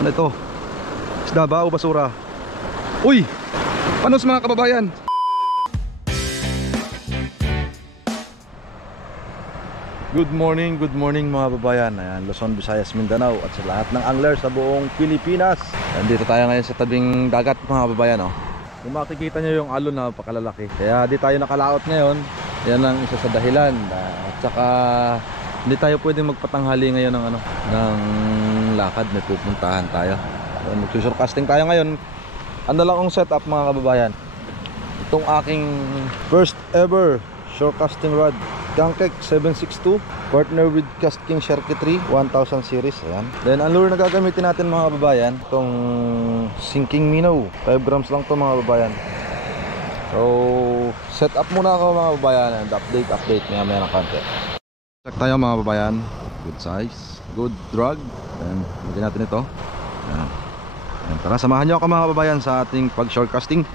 Ano ito? Isda ba o basura? Uy! Panos mga kababayan? Good morning mga kababayan. Ayan, Luzon, Visayas, Mindanao at sa lahat ng angler sa buong Pilipinas. Nandito tayo ngayon sa tabing dagat mga kababayan, oh. Kung makikita nyo yung alon, napakalalaki. Kaya di tayo nakalaot ngayon. Yan ang isa sa dahilan. At saka hindi tayo pwedeng magpatanghali ngayon ng lakad. May pupuntahan tayo. Magsusurcasting tayo ngayon. Ano lang ang setup mga kababayan? Itong aking first ever shorecasting rod, Gangkek 762, partner with KastKing Circuitry 1000 series. Ayan. Then ang lure na gagamitin natin mga kababayan, itong sinking minnow. 5 grams lang to mga kababayan. So set up muna ako mga kababayan, and update maya ng konti. Check tayo mga kababayan. Good size, good drag. Then lagyan natin ito. Ayan. Ayan, tara samahan nyo ako mga kababayan sa ating pag shorecasting.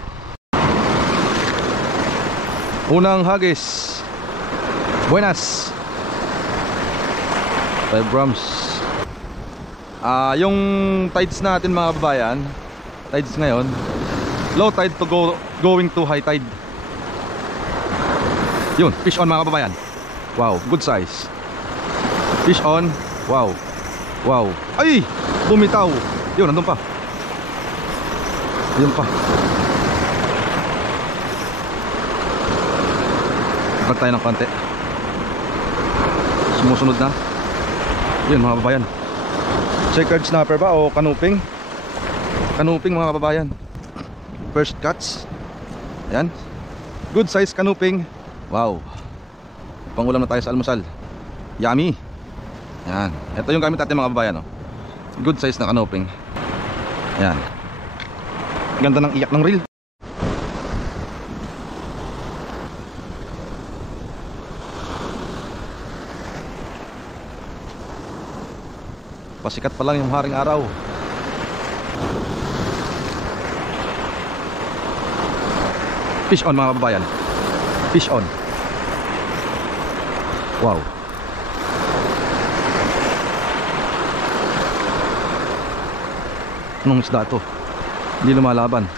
Unang hagis. Buenas. 5 grams. Yung tides natin mga kababayan, tides ngayon, low tide to going to high tide. Yun, fish on mga kababayan. Wow, good size. Fish on. Wow. Wow. Ay, bumitaw. Yun, nandun pa. Yun pa. Ibat tayo ng konti. Sumusunod na. Yun mga kababayan. Checkered snapper ba o kanuping? Kanuping mga kababayan. First catch. Ayan. Good size kanuping. Wow. Pangulam na tayo sa almusal. Yummy. Ayan. Ito yung gamit natin mga kababayan, oh. Good size na kanuping. Ayan. Ganda ng iyak ng reel. Pasikat pa lang yung haring araw. Fish on mga kababayan. Fish on. Wow. Anong isda ito? Hindi lumalaban.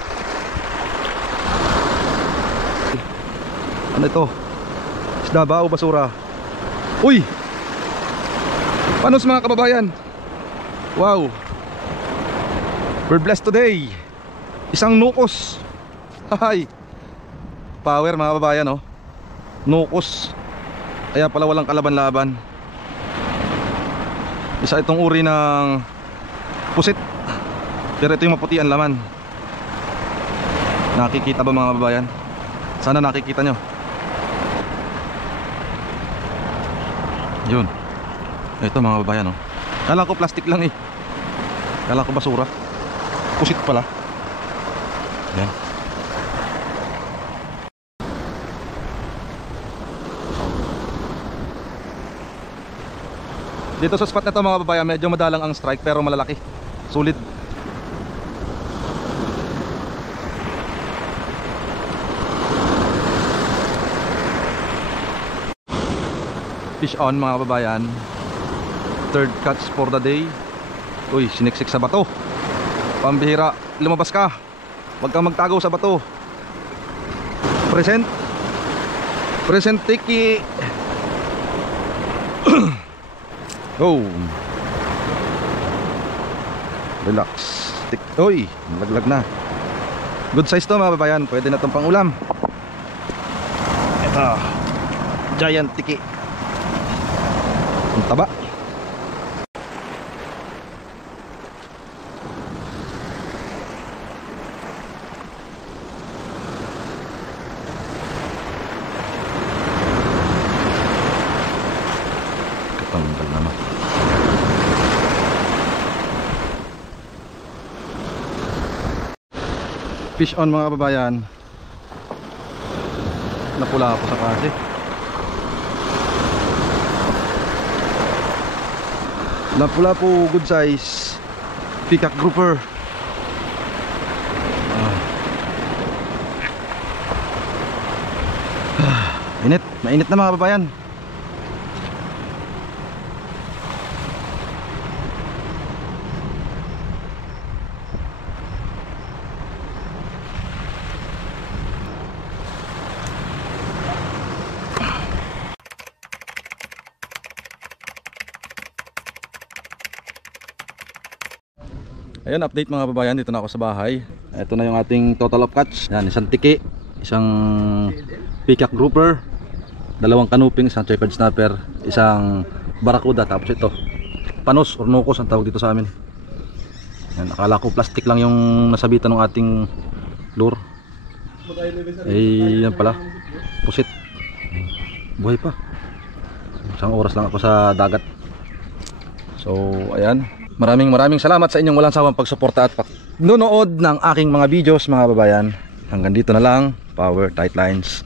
Ano ito? Isda ba o basura? Uy! Panos mga kababayan? Wow. We're blessed today. Isang nukos. Hay. Power mga kababayan, oh. Nukos. Kaya pala walang kalaban-laban. Isa itong uri ng pusit. Pero ito yung maputi ang laman. Nakikita ba mga kababayan? Sana nakikita nyo. Yun. Ito mga kababayan, oh. Kala ko plastic lang eh. Kala ko basura. Pusit pala. Yan. Dito sa spot na to mga kababayan, medyo madalang ang strike pero malalaki. Sulit. Fish on mga kababayan. Third catch for the day. Uy, siniksik sa bato. Pambihira, lumabas ka. Huwag kang magtago sa bato. Present. Present tiki. Go. Relax. Uy, malaglag na. Good size to mga babayan. Pwede na itong pang ulam. Ito, giant tiki. Ang taba. Katanggal naman. Fish on mga kababayan. Napula ako sa kasi. Napula po, good size. Peacock grouper. Init, mainit na mga kababayan. Ayun, update mga kababayan, dito na ako sa bahay. Ito na yung ating total of catch. Yan, isang tiki, isang peacock grouper, dalawang kanuping, isang checkered snapper, isang barakuda, tapos ito panos or nukos ang tawag dito sa amin. Yan, akala ko plastic lang yung nasabitan ng ating lure. Eh, yan pala, pusit. Buhay pa. Isang oras lang ako sa dagat. So, ayan. Maraming salamat sa inyong walang sawang pagsuporta at pagnunood ng aking mga videos mga babayan. Hanggang dito na lang. Power Tight Lines.